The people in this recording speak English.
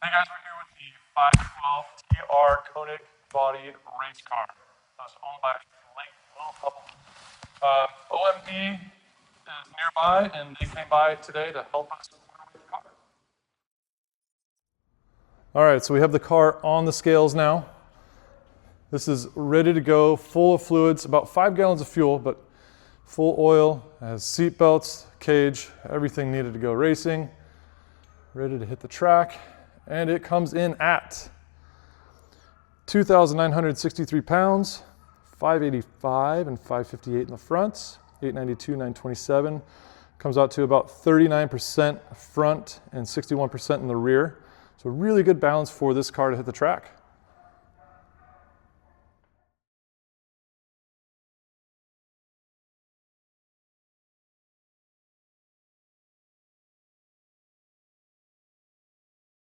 Hey guys, we're here with the 512 TR Koenig body race car. That's owned by Lake Couple. OMD is nearby, and they came by today to help us with the car. All right, so we have the car on the scales now. This is ready to go, full of fluids, about 5 gallons of fuel, but full oil, has seat belts, cage, everything needed to go racing, ready to hit the track. And it comes in at 2,963 pounds, 585 and 558 in the front, 892, 927. Comes out to about 39% front and 61% in the rear. So really good balance for this car to hit the track.